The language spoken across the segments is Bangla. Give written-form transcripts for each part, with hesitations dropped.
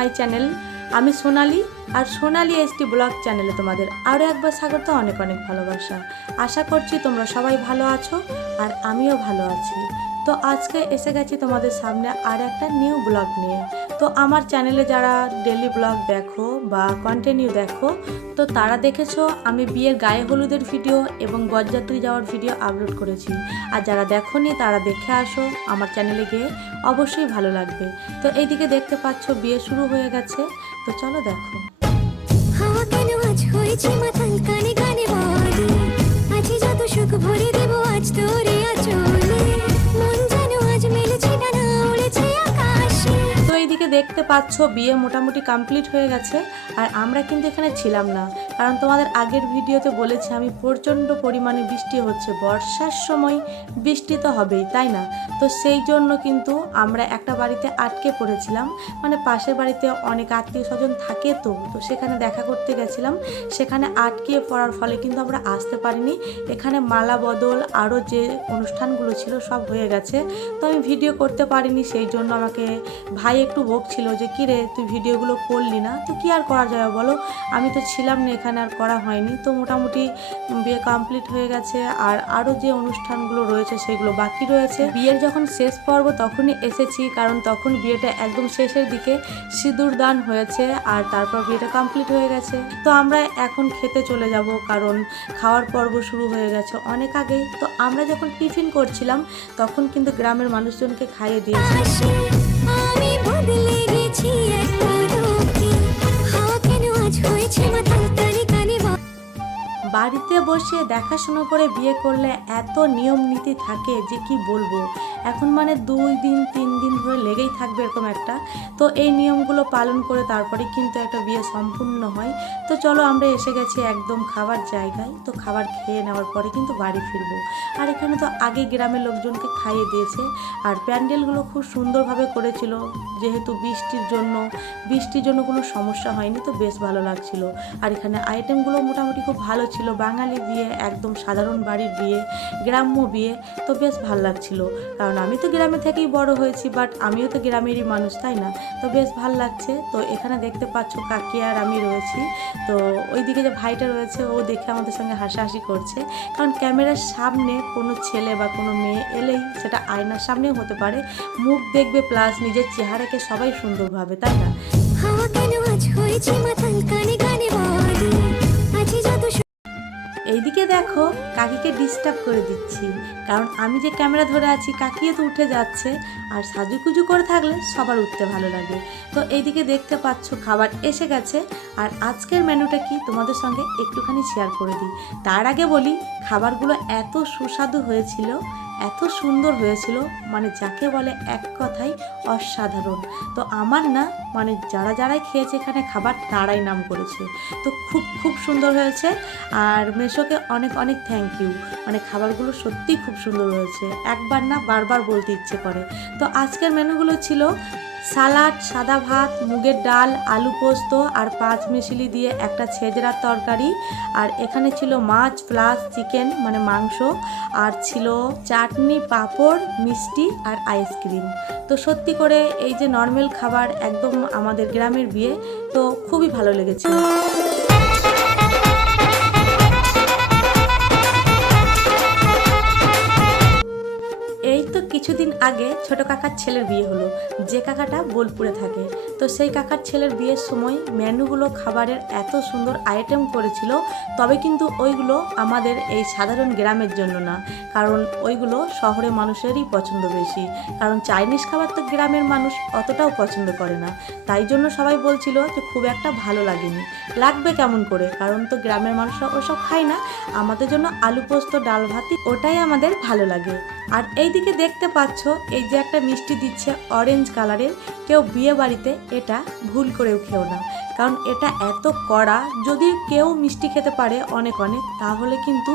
My channel. আমি সোনালি আর সোনালি এসটি ব্লগ চ্যানেলে তোমাদের আরও একবার স্বাগত, অনেক অনেক ভালোবাসা। আশা করছি তোমরা সবাই ভালো আছো আর আমিও ভালো আছি। তো আজকে এসে গেছি তোমাদের সামনে আর একটা নিউ ব্লগ নিয়ে। তো আমার চ্যানেলে যারা ডেলি ব্লগ দেখো বা কন্টিনিউ দেখো, তো তারা দেখেছো আমি বিয়ের গায়ে হলুদের ভিডিও এবং বরযাত্রী যাওয়ার ভিডিও আপলোড করেছি। আর যারা দেখোনি তারা দেখে আসো, আমার চ্যানেলে গিয়ে অবশ্যই ভালো লাগবে। তো এইদিকে দেখতে পাচ্ছ বিয়ে শুরু হয়ে গেছে, তো চলো দেখো। হাওয়া কেন আজ হয়েছে মাতাল, কানে কানে বলে আছি যত সুখ ভরে দেব আজ তোরে আঁচলে, মন যেন আজ মেলেছে ডানা উড়েছে আকাশে। তো এইদিকে দেখতে পাচ্ছ বিয়ে মোটামুটি কমপ্লিট হয়ে গেছে। আর আমরা কিন্তু এখানে ছিলাম না, কারণ তোমাদের আগের ভিডিওতে বলেছি আমি প্রচণ্ড পরিমাণে বৃষ্টি হচ্ছে, বর্ষার সময় বৃষ্টি তো হবেই, তাই না? তো সেই জন্য কিন্তু আমরা একটা বাড়িতে আটকে পড়েছিলাম, মানে পাশের বাড়িতে অনেক আত্মীয় স্বজন থাকে, তো সেখানে দেখা করতে গেছিলাম। সেখানে আটকে পড়ার ফলে কিন্তু আমরা আসতে পারিনি। এখানে মালা বদল আরও যে অনুষ্ঠানগুলো ছিল সব হয়ে গেছে, তো আমি ভিডিও করতে পারিনি। সেই জন্য আমাকে ভাই একটু বকছিল যে কী রে তুই ভিডিওগুলো করলি না, তো কী আর করা যাবে বলো, আমি তো ছিলাম না এখানে, আর করা হয়নি। তো মোটামুটি বিয়ে কমপ্লিট হয়ে গেছে, আর আরও যে অনুষ্ঠানগুলো রয়েছে সেগুলো বাকি রয়েছে। বিয়ের যখন শেষ পর্ব তখনই এসেছি, কারণ তখন বিয়েটা একদম শেষের দিকে সিঁদুর দান হয়েছে, আর তারপর বিয়েটা কমপ্লিট হয়ে গেছে। তো আমরা এখন খেতে চলে যাব, কারণ খাওয়ার পর্ব শুরু হয়ে গেছে অনেক আগেই। তো আমরা যখন টিফিন করছিলাম তখন কিন্তু গ্রামের মানুষজনকে খাইয়ে দিয়েছি। আমি বদলে গেছি এক পলকে, হাওয়া কেন আজ হয়েছে মাতাল, কানে কানে বলে। বাড়িতে বসে দেখাশোনা করে বিয়ে করলে এত নিয়ম নীতি থাকে যে কি বলবো। এখন মানে 2 দিন 3 দিন ধরে লেগেই থাকবে এরকম একটা। তো এই নিয়মগুলো পালন করে তারপরে কিন্তু একটা বিয়ে সম্পূর্ণ হয়। তো চলো আমরা এসে গেছি একদম খাবার জায়গায়। তো খাবার খেয়ে নেওয়ার পরে কিন্তু বাড়ি ফিরবো। আর এখানে তো আগে গ্রামের লোকজনকে খাইয়ে দিয়েছে, আর প্যান্ডেলগুলো খুব সুন্দরভাবে করেছিল, যেহেতু বৃষ্টির জন্য কোনো সমস্যা হয়নি, তো বেশ ভালো লাগছিল। আর এখানে আইটেমগুলো মোটামুটি খুব ভালো ছিল। বাঙালি বিয়ে, একদম সাধারণ বাড়ির বিয়ে, গ্রাম্য বিয়ে, তো বেশ ভালো লাগছিল। কারণ আমি তো গ্রামে থেকেই বড় হয়েছি, বাট আমিও তো গ্রামেরই মানুষ, তাই না? তো বেশ ভালো লাগছে। তো এখানে দেখতে পাচ্ছ কাকি আর আমি রয়েছি। তো ওইদিকে যে ভাইটা রয়েছে ও দেখে আমাদের সঙ্গে হাসাহাসি করছে, কারণ ক্যামেরার সামনে কোনো ছেলে বা কোনো মেয়ে এলেই, সেটা আয়নার সামনেও হতে পারে, মুখ দেখবে প্লাস নিজের চেহারাকে সবাই সুন্দরভাবে, তাই না? হাওয়া কেন আজ হয়েছে মাতাল, কানে কানে বলে আছি যত। এইদিকে দেখো কাকিকে ডিস্টার্ব করে দিচ্ছি, কারণ আমি যে ক্যামেরা ধরে আছি কাকিও তো উঠে যাচ্ছে, আর সাজুকুজু করে থাকলে সবার উঠতে ভালো লাগে। তো এইদিকে দেখতে পাচ্ছ খাবার এসে গেছে, আর আজকের মেনুটা কি তোমাদের সঙ্গে একটুখানি শেয়ার করে দিই। তার আগে বলি খাবারগুলো এত সুস্বাদু হয়েছিল, এত সুন্দর হয়েছিল, মানে যাকে বলে এক কথাই অসাধারণ। তো আমার না, মানে যারাই খেয়েছে এখানে খাবার তারাই নাম করেছে। তো খুব খুব সুন্দর হয়েছে, আর মেশোকে অনেক অনেক থ্যাংক ইউ। মানে খাবারগুলো সত্যিই খুব সুন্দর হয়েছে, একবার না বারবার বলতে ইচ্ছে করে। তো আজকের মেনুগুলো ছিল সালাড, সাদা ভাত, মুগের ডাল, আলু পোস্ত আর 5 মিশিলি দিয়ে একটা ছেজরার তরকারি, আর এখানে ছিল মাছ প্লাস চিকেন মানে মাংস, আর ছিল চাটনি, পাঁপড়, মিষ্টি আর আইসক্রিম। তো সত্যি করে এই যে নর্মাল খাবার, একদম আমাদের গ্রামের বিয়ে, তো খুবই ভালো লেগেছে। এই তো কিছুদিন আগে ছোট কাকার ছেলের বিয়ে হলো, যে কাকাটা বোলপুরে থাকে। তো সেই কাকার ছেলের বিয়ের সময় মেনুগুলো খাবারের এত সুন্দর আইটেম করেছিল, তবে কিন্তু ওইগুলো আমাদের এই সাধারণ গ্রামের জন্য না, কারণ ওইগুলো শহরের মানুষেরই পছন্দ বেশি। কারণ চাইনিজ খাবার তো গ্রামের মানুষ অতটাও পছন্দ করে না, তাই জন্য সবাই বলছিল যে খুব একটা ভালো লাগেনি। লাগবে কেমন করে, কারণ তো গ্রামের মানুষরা ওসব খায় না। আমাদের জন্য আলু পোস্ত, ডাল ভাতি, ওটাই আমাদের ভালো লাগে। আর এইদিকে দেখতে পাচ্ছ এই যে একটা মিষ্টি দিচ্ছে অরেঞ্জ কালারের, কেউ বিয়ে বাড়িতে এটা ভুল করেও খেও না, কারণ এটা এত কড়া। যদি কেউ মিষ্টি খেতে পারে অনেক তাহলে কিন্তু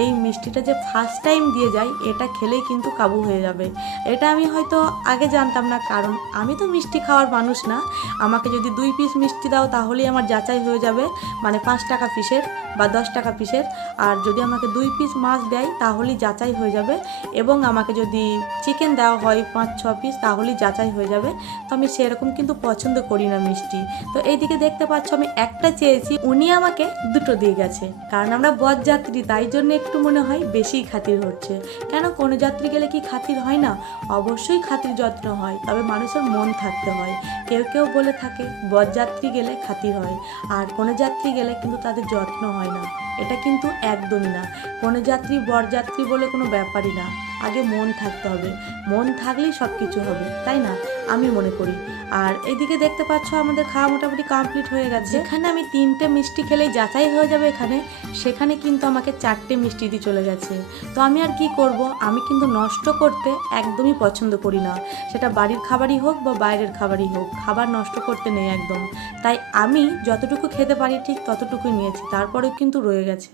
এই মিষ্টিটা যে ফার্স্ট টাইম দিয়ে যায়, এটা খেলেই কিন্তু কাবু হয়ে যাবে। এটা আমি হয়তো আগে জানতাম না, কারণ আমি তো মিষ্টি খাওয়ার মানুষ না। আমাকে যদি 2 পিস মিষ্টি দাও তাহলেই আমার যাচাই হয়ে যাবে, মানে 5 টাকা পিসের বা 10 টাকা পিসের। আর যদি আমাকে 2 পিস মাছ দেয় তাহলেই যাচাই হয়ে যাবে। এবং এবং আমাকে যদি চিকেন দেওয়া হয় 5-6 পিস তাহলেই যাচাই হয়ে যাবে। তো আমি সেরকম কিন্তু পছন্দ করি না মিষ্টি। তো এইদিকে দেখতে পাচ্ছ আমি একটা চেয়েছি, উনি আমাকে দুটো দিয়ে গেছে। কারণ আমরা বরযাত্রী, তাই জন্য একটু মনে হয় বেশিই খাতির হচ্ছে। কেন কন্যাযাত্রী গেলে কি খাতির হয় না? অবশ্যই খাতির যত্ন হয়, তবে মানুষের মন থাকতে হয়। কেউ কেউ বলে থাকে বরযাত্রী গেলে খাতির হয়, আর কন্যাযাত্রী গেলে কিন্তু তাদের যত্ন হয় না। এটা কিন্তু একদমই না। কন্যাযাত্রী বরযাত্রী বলে কোনো ব্যাপারই না, আগে মন থাকতে হবে। মন থাকলেই সব কিছু হবে, তাই না? আমি মনে করি। আর এইদিকে দেখতে পাচ্ছ আমাদের খাওয়া মোটামুটি কমপ্লিট হয়ে গেছে। যেখানে আমি 3টে মিষ্টি খেলেই যাচাই হয়ে যাবে এখানে, সেখানে কিন্তু আমাকে 4টে মিষ্টি দিয়ে চলে গেছে। তো আমি আর কি করব, আমি কিন্তু নষ্ট করতে একদমই পছন্দ করি না। সেটা বাড়ির খাবারই হোক বা বাইরের খাবারই হোক, খাবার নষ্ট করতে নেই একদম। তাই আমি যতটুকু খেতে পারি ঠিক ততটুকুই নিয়েছি, তারপরেও কিন্তু রয়ে গেছে।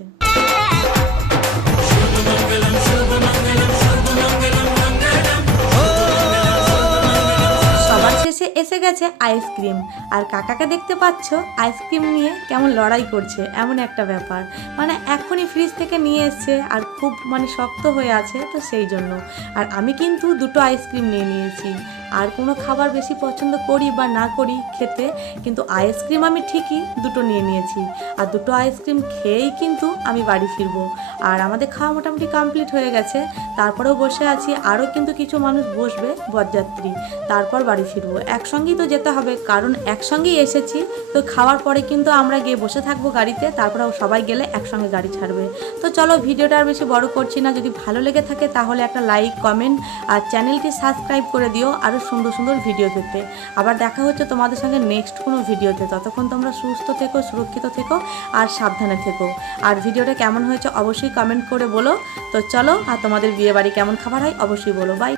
সবার শেষে এসে গেছে আইসক্রিম, আর কাকাকে দেখতে পাচ্ছ আইসক্রিম নিয়ে কেমন লড়াই করছে, এমন একটা ব্যাপার। মানে এখনই ফ্রিজ থেকে নিয়ে এসছে আর খুব শক্ত হয়ে আছে, তো সেই জন্য। আর আমি কিন্তু 2টো আইসক্রিম নিয়ে নিয়েছি। আর কোনো খাবার বেশি পছন্দ করি বা না করি খেতে, কিন্তু আইসক্রিম আমি ঠিকই 2টো নিয়ে নিয়েছি। আর 2টো আইসক্রিম খেয়েই কিন্তু আমি বাড়ি ফিরবো। আর আমাদের খাওয়া মোটামুটি কমপ্লিট হয়ে গেছে, তারপরেও বসে আছি। আরও কিন্তু কিছু মানুষ বসবে বরযাত্রী, তারপর বাড়ি ফিরবো। একসঙ্গেই তো যেতে হবে, কারণ একসঙ্গেই এসেছি। তো খাওয়ার পরে কিন্তু আমরা গিয়ে বসে থাকবো গাড়িতে, তারপরে সবাই গেলে একসঙ্গে গাড়ি ছাড়বে। তো চলো, ভিডিওটা আর বেশি বড় করছি না। যদি ভালো লেগে থাকে তাহলে একটা লাইক, কমেন্ট আর চ্যানেলটি সাবস্ক্রাইব করে দিও আরও সুন্দর সুন্দর ভিডিও পেতে। আবার দেখা হচ্ছে তোমাদের সঙ্গে নেক্সট কোনো ভিডিওতে। ততক্ষণ তোমরা সুস্থ থেকো, সুরক্ষিত থেকো আর সাবধানে থেকো। আর ভিডিওটা কেমন হয়েছে অবশ্যই কমেন্ট করে বলো। তো চলো, আর তোমাদের বিয়ে বাড়ি কেমন খাবার হয় অবশ্যই বলো। বাই।